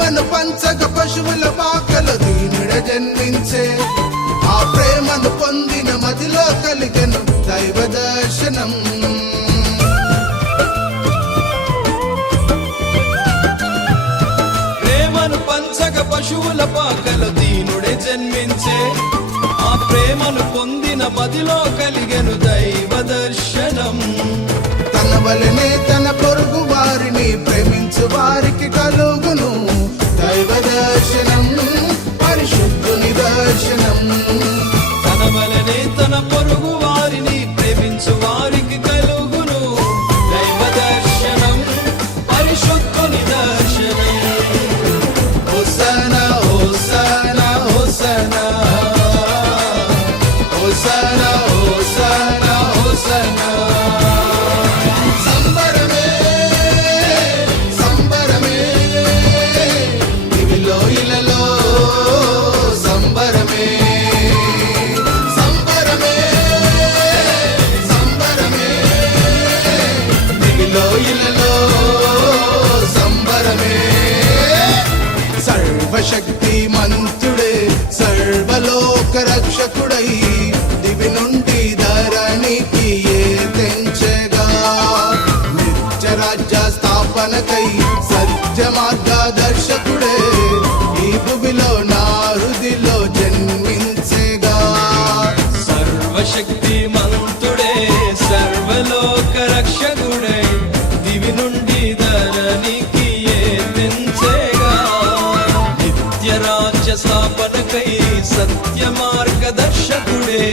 ప్రేమను పంచక పశువుల పాకలు దీనుడ జన్మించే ఆ ప్రేమను పొందిన మదిలో కలిగెను దైవ దర్శనం ప్రేమను పంచక పశువుల పాకలు దీనుడే జన్మించే ఆ ప్రేమను పొందిన మదిలో కలిగెను దైవ దర్శనం తన వలనే తన పొరుగు వారిని ప్రేమించు వారికి కలుగును దైవ దర్శనం పరిశుద్ధుని దర్శనం తన వలనే తన పొరుగు వారిని ప్రేమించు వారికి కలుగును దైవ దర్శనం పరిశుద్ధుని దర్శనం hosanna hosanna hosanna hosanna hosanna hosanna సంబరమే సంబరమే దివిలో ఇలలో సంబరమే సంబరమే సంబరమే దివిలో ఇలలో సంబరమే సర్వశక్తి మంతుడే సర్వలోక రక్షకుడై దివి నుండి ధరణికి తెంచెగా నిత్య రాజ్య స్థాపనకై సత్య మార్గదర్శకుడే ఈ భూమిలో నా హృదిలో జన్మించెగా సర్వశక్తి మంతుడే సర్వలోక రక్షకుడే దివి నుండి ధరణికి తెంచేగా నిత్య రాజ్య స్థాపనకై సత్య మార్గదర్శకుడే